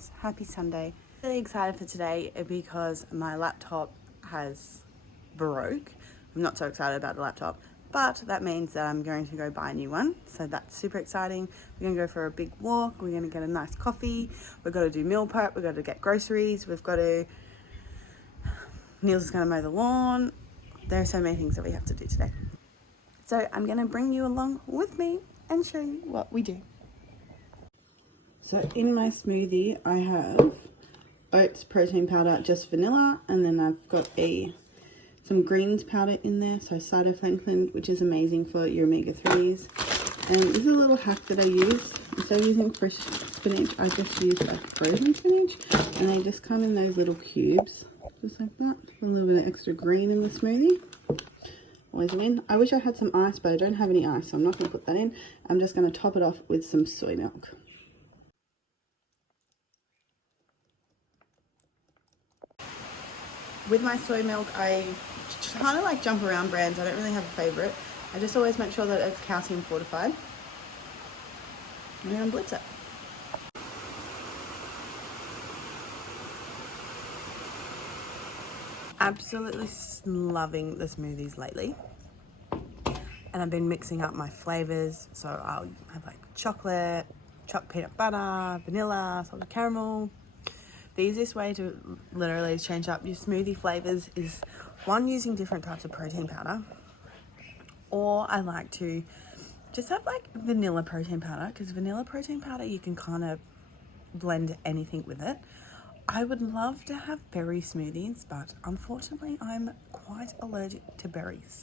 guys, happy Sunday. Really excited for today because my laptop has broke. I'm not so excited about the laptop, but that means that I'm going to go buy a new one. So that's super exciting. We're going to go for a big walk. We're going to get a nice coffee. We've got to do meal prep. We've got to get groceries. Neil's is going to mow the lawn. There are so many things that we have to do today. So I'm going to bring you along with me and show you what we do. So in my smoothie, I have oats protein powder, just vanilla, and then I've got some greens powder in there, so cytoplankthin, which is amazing for your omega-3s. And this is a little hack that I use. Instead of using fresh spinach, I just use frozen spinach, and they just come in those little cubes, just like that. A little bit of extra green in the smoothie. Always a win. I wish I had some ice, but I don't have any ice, so I'm not going to put that in. I'm just going to top it off with some soy milk. With my soy milk, I kind of like jump around brands. I don't really have a favorite. I just always make sure that it's calcium fortified. And then blitz it. Absolutely loving the smoothies lately. And I've been mixing up my flavors. So I'll have like chocolate, chopped peanut butter, vanilla, salted caramel. The easiest way to literally change up your smoothie flavors is one, using different types of protein powder, or I like to just have like vanilla protein powder, because vanilla protein powder, you can kind of blend anything with it. I would love to have berry smoothies, but unfortunately I'm quite allergic to berries.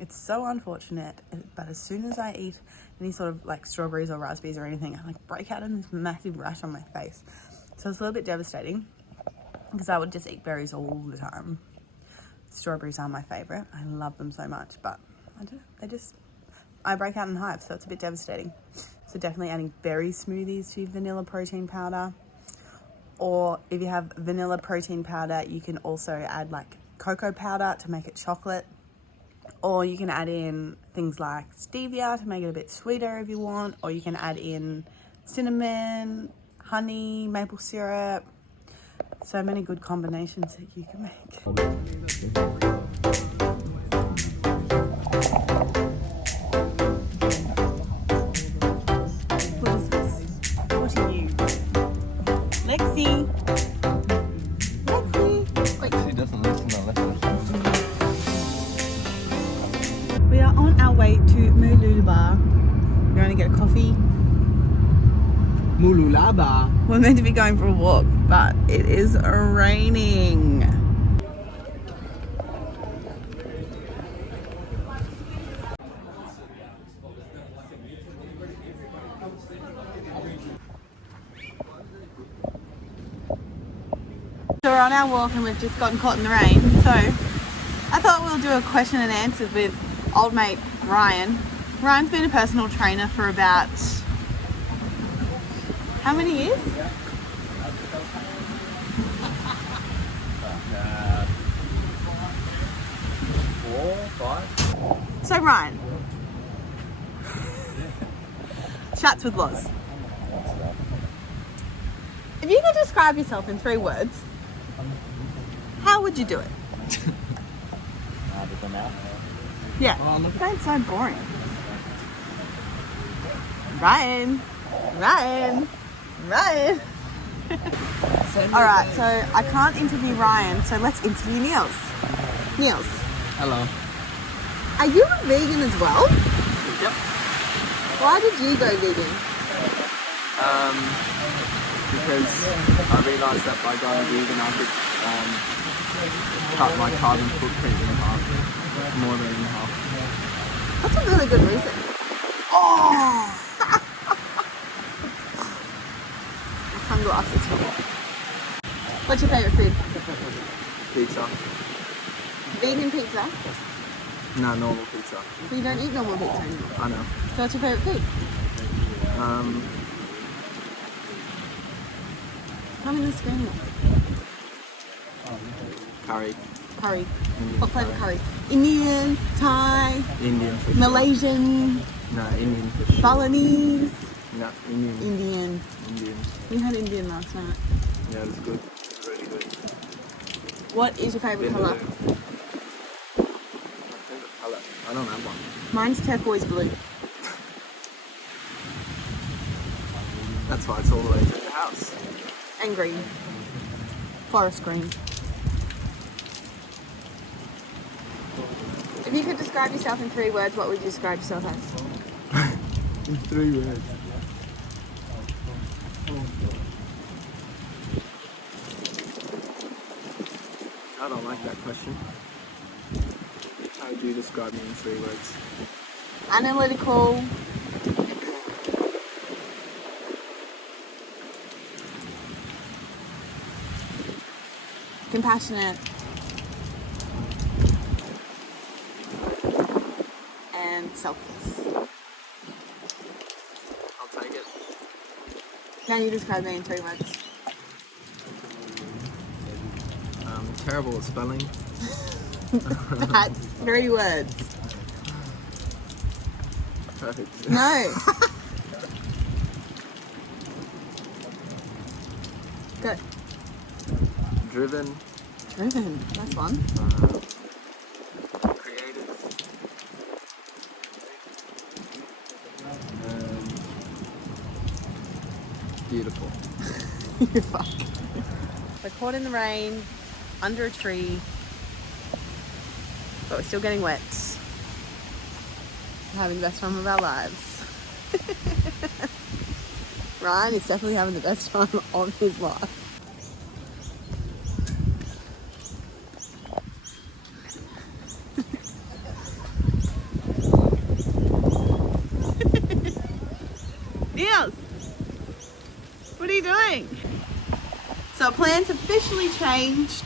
It's so unfortunate, but as soon as I eat any sort of like strawberries or raspberries or anything, I like break out in this massive rash on my face. So it's a little bit devastating because I would just eat berries all the time. Strawberries are my favorite. I love them so much, but I break out in hives, so it's a bit devastating. So definitely adding berry smoothies to vanilla protein powder. Or if you have vanilla protein powder, you can also add like cocoa powder to make it chocolate. Or you can add in things like stevia to make it a bit sweeter if you want. Or you can add in cinnamon, honey, maple syrup. So many good combinations that you can make. What is this? What are you? Lexi! Lexi! Wait. She doesn't listen to lessons. We are on our way to Mulula. We're going to get a coffee. Mululaba. We're meant to be going for a walk, but it is raining. So we're on our walk and we've just gotten caught in the rain. So I thought we'll do a question and answer with old mate Ryan. Ryan's been a personal trainer for about how many years? 4, 5. So Ryan, chats with Loz. If you could describe yourself in 3 words, how would you do it? With the mouth. Yeah. That's so boring. Ryan. Alright, so I can't interview Ryan, so let's interview Niels. Niels. Hello. Are you a vegan as well? Yep. Why did you go vegan? Because I realised that by going vegan I could cut my carbon footprint in half. More than in half. That's a really good reason. Oh! Sunglasses for me. What's your favourite food? Pizza. Vegan pizza? No, normal pizza. So you don't eat normal pizza anymore? I know. So what's your favourite food? Tell me the screen. Curry. Curry. What flavour curry? Indian, Thai, Indian fish. Malaysian, No, Indian fish. Balinese. No, Indian. Indian. Indian. We had Indian last night. Yeah, it's good. It's really good. What is your favourite colour? My favourite colour? I don't have one. Mine's turquoise blue. That's why it's all the way through the house. And green. Forest green. If you could describe yourself in 3 words, what would you describe yourself as? In 3 words. I don't like that question. How would you describe me in 3 words? Analytical. Compassionate. And selfless. I'll take it. Can you describe me in 3 words? Terrible at spelling. That's 3 words. Perfect. No. Good. Driven. Driven. That's one. Creative. Beautiful. You're fucked. We're caught in the rain, under a tree, but we're still getting wet. We're having the best time of our lives. Ryan is definitely having the best time of his life. Niels, what are you doing? So our plans officially changed.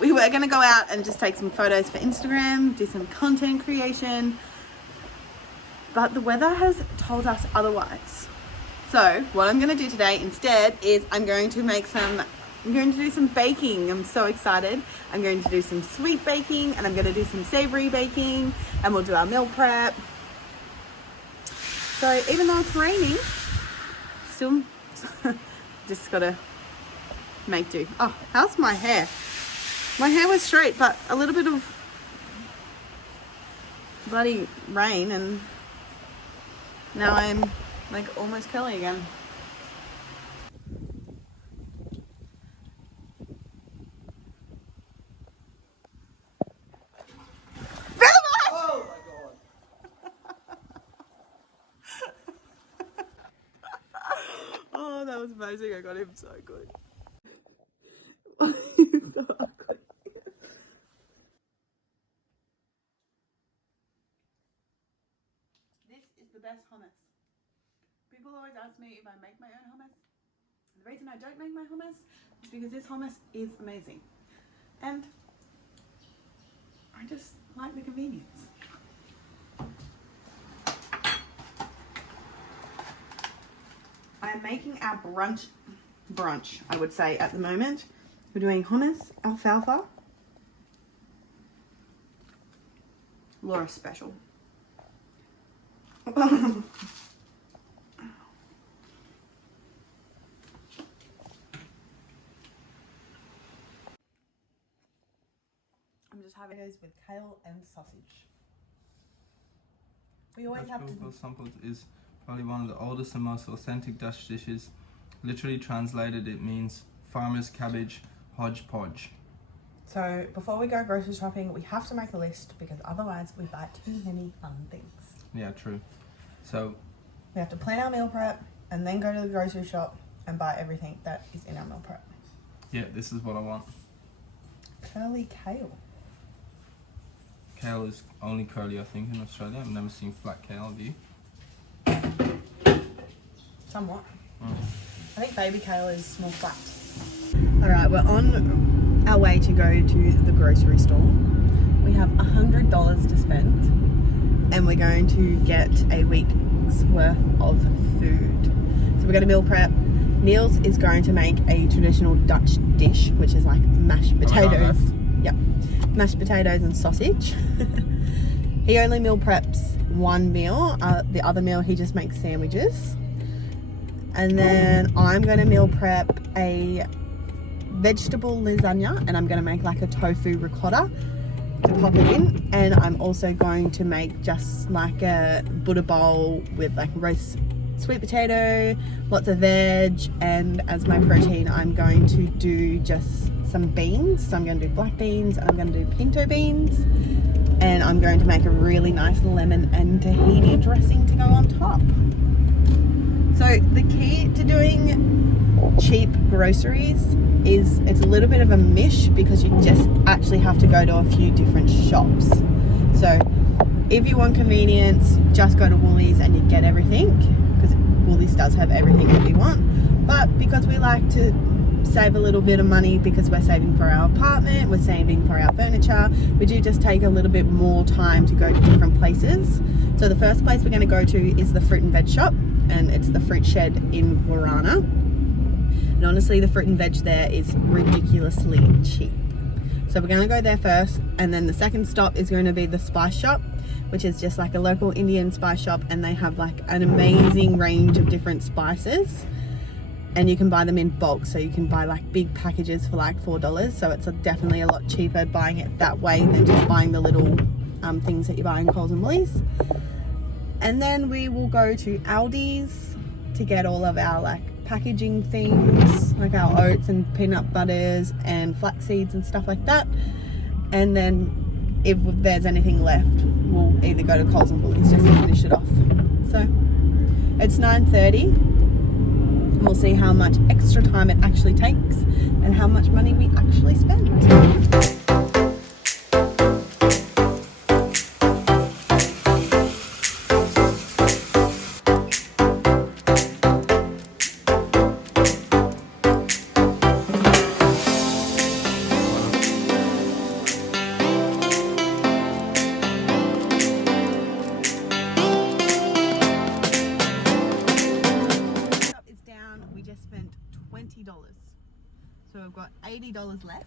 We were going to go out and just take some photos for Instagram, do some content creation, but the weather has told us otherwise. So what I'm going to do today instead is I'm going to do some baking. I'm so excited. I'm going to do some sweet baking and I'm going to do some savory baking and we'll do our meal prep. So even though it's raining, still just gotta make do. Oh, how's my hair? My hair was straight, but a little bit of bloody rain and now I'm like almost curly again. Oh my god. Oh, that was amazing. I got him so good. So ugly. This is the best hummus. People always ask me if I make my own hummus. The reason I don't make my hummus is because this hummus is amazing. And I just like the convenience. I'm making our brunch, I would say, at the moment. We're doing hummus, alfalfa, Laura special. I'm just having those with kale and sausage. We always have to. Samples is probably one of the oldest and most authentic Dutch dishes. Literally translated, it means farmer's cabbage hodgepodge. So before we go grocery shopping, we have to make a list because otherwise we buy too many fun things. Yeah, true. So we have to plan our meal prep and then go to the grocery shop and buy everything that is in our meal prep. yeah, this is what I want. Curly kale. Kale is only curly, I think, in Australia. I've never seen flat kale, have you? Somewhat. Mm. I think baby kale is more flat. Alright, we're on our way to go to the grocery store. We have $100 to spend and we're going to get a week's worth of food. So we're going to meal prep. Niels is going to make a traditional Dutch dish, which is like mashed potatoes. Yep, mashed potatoes and sausage. He only meal preps one meal. The other meal he just makes sandwiches. And then I'm going to meal prep a vegetable lasagna, and I'm going to make like a tofu ricotta to pop it in. And I'm also going to make just like a Buddha bowl with like roast sweet potato, lots of veg, and as my protein I'm going to do just some beans. So I'm going to do black beans, I'm going to do pinto beans, and I'm going to make a really nice lemon and tahini dressing to go on top. So the key to doing cheap groceries is it's a little bit of a mish, because you just actually have to go to a few different shops. So if you want convenience, just go to Woolies and you get everything, because Woolies does have everything that you want. But because we like to save a little bit of money, because we're saving for our apartment, we're saving for our furniture, we do just take a little bit more time to go to different places. So the first place we're going to go to is the fruit and veg shop, and it's the Fruit Shed in Warana. And honestly, the fruit and veg there is ridiculously cheap. So we're going to go there first, and then the second stop is going to be the spice shop, which is just like a local Indian spice shop, and they have like an amazing range of different spices, and you can buy them in bulk. So you can buy like big packages for like $4. So it's definitely a lot cheaper buying it that way than just buying the little things that you buy in Coles and Woolies. And then we will go to Aldi's to get all of our like packaging things, like our oats and peanut butters and flax seeds and stuff like that. And then if there's anything left, we'll either go to Coles and Woolies just to finish it off. So it's 9:30, and we'll see how much extra time it actually takes and how much money we actually spend. $20. So we've got $80 left.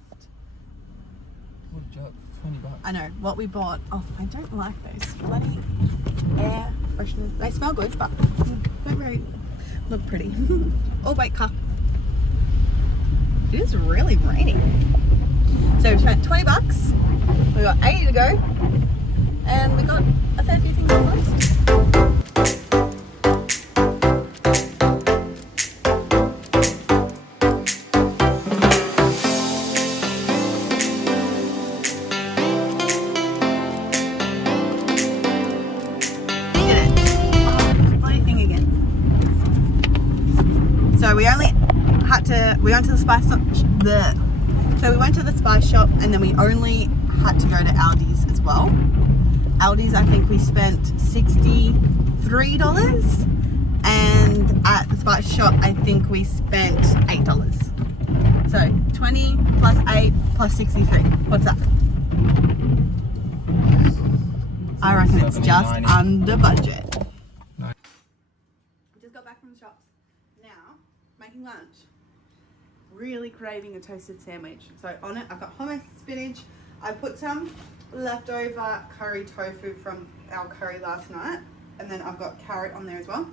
What a joke, $20. I know, what we bought. Oh, I don't like those bloody air fresheners. They smell good, but don't really look pretty. Oh, wait, car. It is really raining. So we spent $20. We got 80 to go. And we got a fair few things on the list. So we went to the spice shop. So we went to the spice shop, and then we only had to go to Aldi's as well. Aldi's, I think we spent $63, and at the spice shop, I think we spent $8. So 20 plus 8 plus 63. What's that? I reckon it's just under budget. I just got back from the shops. Now, making lunch. Really craving a toasted sandwich. So on it, I've got hummus, spinach. I put some leftover curry tofu from our curry last night. And then I've got carrot on there as well.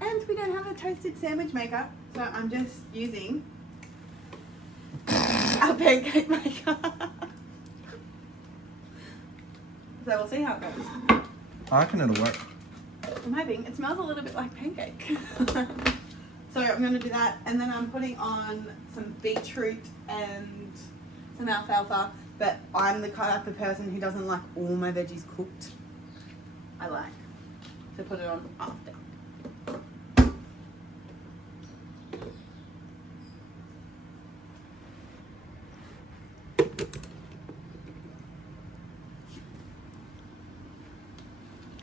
And we don't have a toasted sandwich maker. So I'm just using our pancake maker. So we'll see how it goes. I reckon it'll work. I'm hoping. It smells a little bit like pancake. So I'm going to do that, and then I'm putting on some beetroot and some alfalfa, but I'm the type of person who doesn't like all my veggies cooked. I like to put it on after.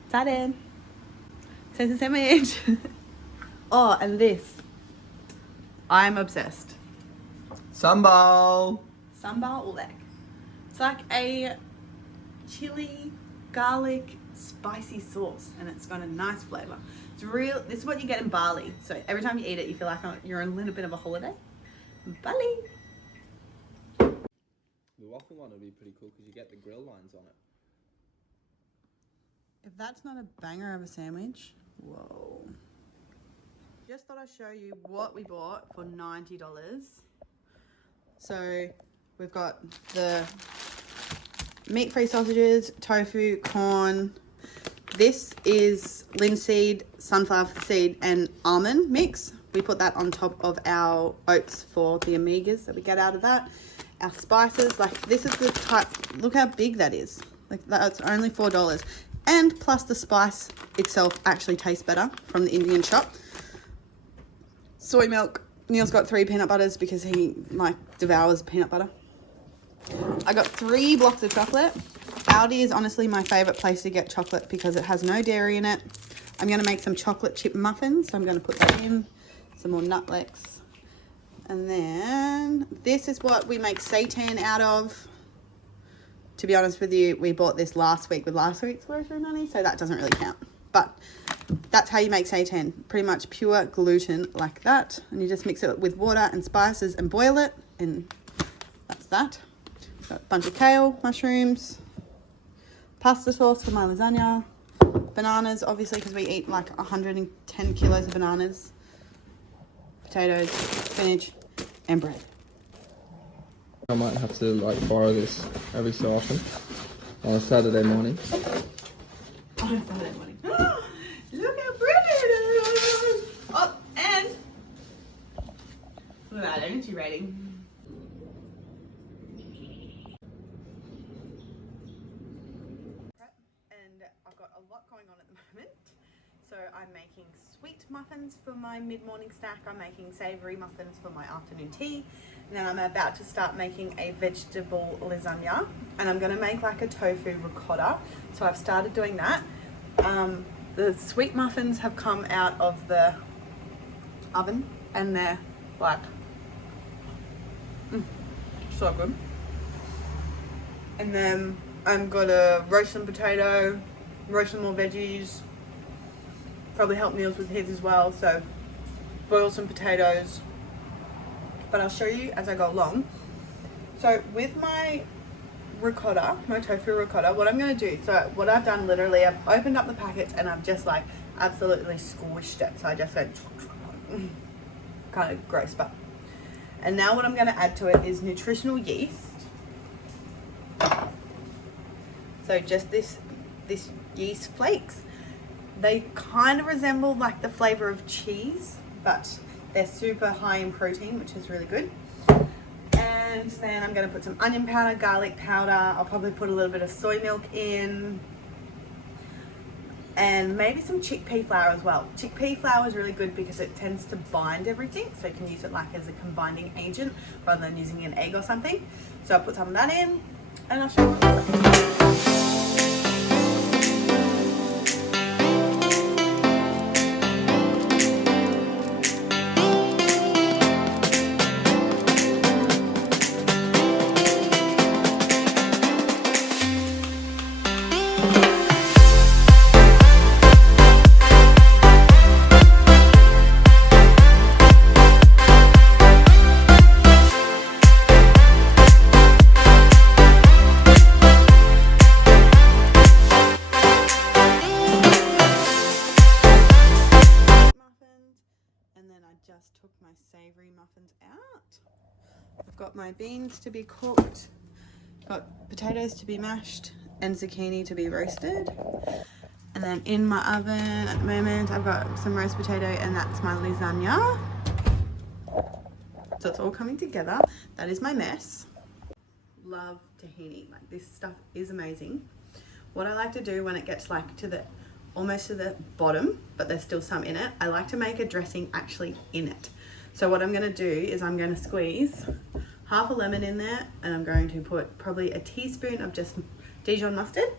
Excited. So it's a sandwich. Oh, and this. I'm obsessed. Sambal. Sambal ulek. It's like a chili, garlic, spicy sauce, and it's got a nice flavour. It's real. This is what you get in Bali. So every time you eat it, you feel like you're on a little bit of a holiday. Bali. The waffle one would be pretty cool because you get the grill lines on it. If that's not a banger of a sandwich, whoa. just thought I'd show you what we bought for $90. So we've got the meat-free sausages, tofu, corn. This is linseed, sunflower seed, and almond mix. We put that on top of our oats for the omegas that we get out of that. Our spices, like this is the type, look how big that is. Like that's only $4. And plus the spice itself actually tastes better from the Indian shop. Soy milk. Neil's got 3 peanut butters because he like devours peanut butter. I got 3 blocks of chocolate. Aldi is honestly my favorite place to get chocolate because it has no dairy in it. I'm going to make some chocolate chip muffins, so I'm going to put that in. Some more Nutlex. And then this is what we make seitan out of. To be honest with you, we bought this last week with last week's grocery money, so that doesn't really count. But that's how you make seitan. Pretty much pure gluten like that. And you just mix it with water and spices and boil it. And that's that. Got a bunch of kale, mushrooms, pasta sauce for my lasagna, bananas, obviously, because we eat like 110 kilos of bananas, potatoes, spinach, and bread. I might have to like borrow this every so often on a Saturday morning. On a Saturday morning. Look how pretty it is! Oh, and look at that energy rating. And I've got a lot going on at the moment. So I'm making sweet muffins for my mid-morning snack. I'm making savoury muffins for my afternoon tea. And then I'm about to start making a vegetable lasagna. And I'm going to make like a tofu ricotta. So I've started doing that. The sweet muffins have come out of the oven and they're like, so good. And then I'm gonna roast some potato, roast some more veggies, probably help Niels with his as well. So boil some potatoes, but I'll show you as I go along. So with my ricotta, my tofu ricotta, what I'm going to do, so what I've done literally, I've opened up the packets and I've just like absolutely squished it. So I just went kind of gross, but, and now what I'm going to add to it is nutritional yeast. So just this yeast flakes. They kind of resemble like the flavor of cheese, but they're super high in protein, which is really good. And then I'm going to put some onion powder, garlic powder. I'll probably put a little bit of soy milk in. And maybe some chickpea flour as well. Chickpea flour is really good because it tends to bind everything. So you can use it like as a combining agent rather than using an egg or something. So I'll put some of that in and I'll show you what it looks like. Just took my savory muffins out. I've got my beans to be cooked, got potatoes to be mashed, and zucchini to be roasted. And then in my oven at the moment, I've got some roast potato, and that's my lasagna. So it's all coming together. That is my mess. Love tahini. Like, this stuff is amazing. What I like to do when it gets like to the almost to the bottom, but there's still some in it, I like to make a dressing actually in it. So what I'm going to do is I'm going to squeeze half a lemon in there, and I'm going to put probably a teaspoon of just Dijon mustard,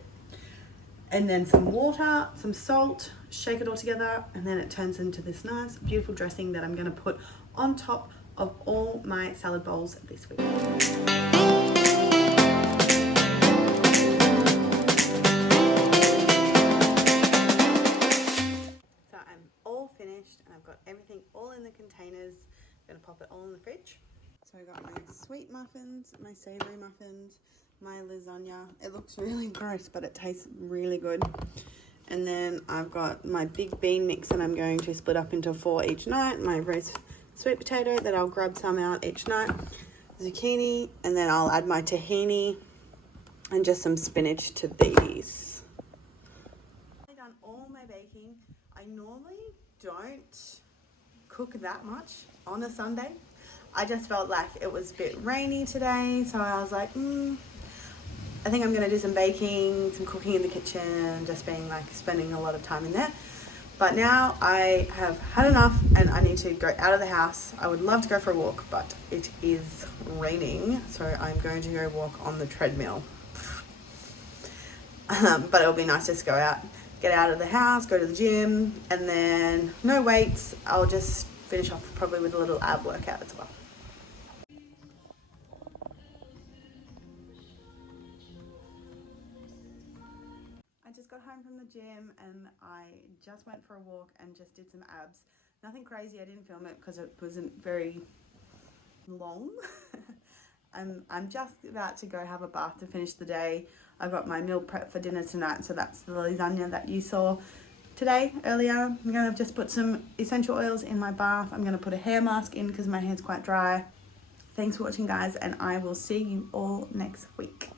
and then some water, some salt, shake it all together, and then it turns into this nice beautiful dressing that I'm going to put on top of all my salad bowls this week. Finished, and I've got everything all in the containers. I'm gonna pop it all in the fridge. So I got my sweet muffins, my savory muffins, my lasagna. It looks really gross, but it tastes really good. And then I've got my big bean mix that I'm going to split up into 4 each night. My roast sweet potato that I'll grab some out each night. Zucchini, and then I'll add my tahini and just some spinach to these. I've done all my baking. I normally don't cook that much on a Sunday. I just felt like it was a bit rainy today, so I was like, I think I'm gonna do some baking, some cooking in the kitchen, just being like spending a lot of time in there. But now I have had enough and I need to go out of the house. I would love to go for a walk, but it is raining, so I'm going to go walk on the treadmill. But it'll be nice just to go out, get out of the house, go to the gym, and then no weights. I'll just finish off probably with a little ab workout as well. I just got home from the gym and I just went for a walk and just did some abs. Nothing crazy, I didn't film it because it wasn't very long. I'm just about to go have a bath to finish the day. I've got my meal prep for dinner tonight, so that's the lasagna that you saw earlier. I'm going to just put some essential oils in my bath. I'm going to put a hair mask in because my hair's quite dry. Thanks for watching, guys, and I will see you all next week.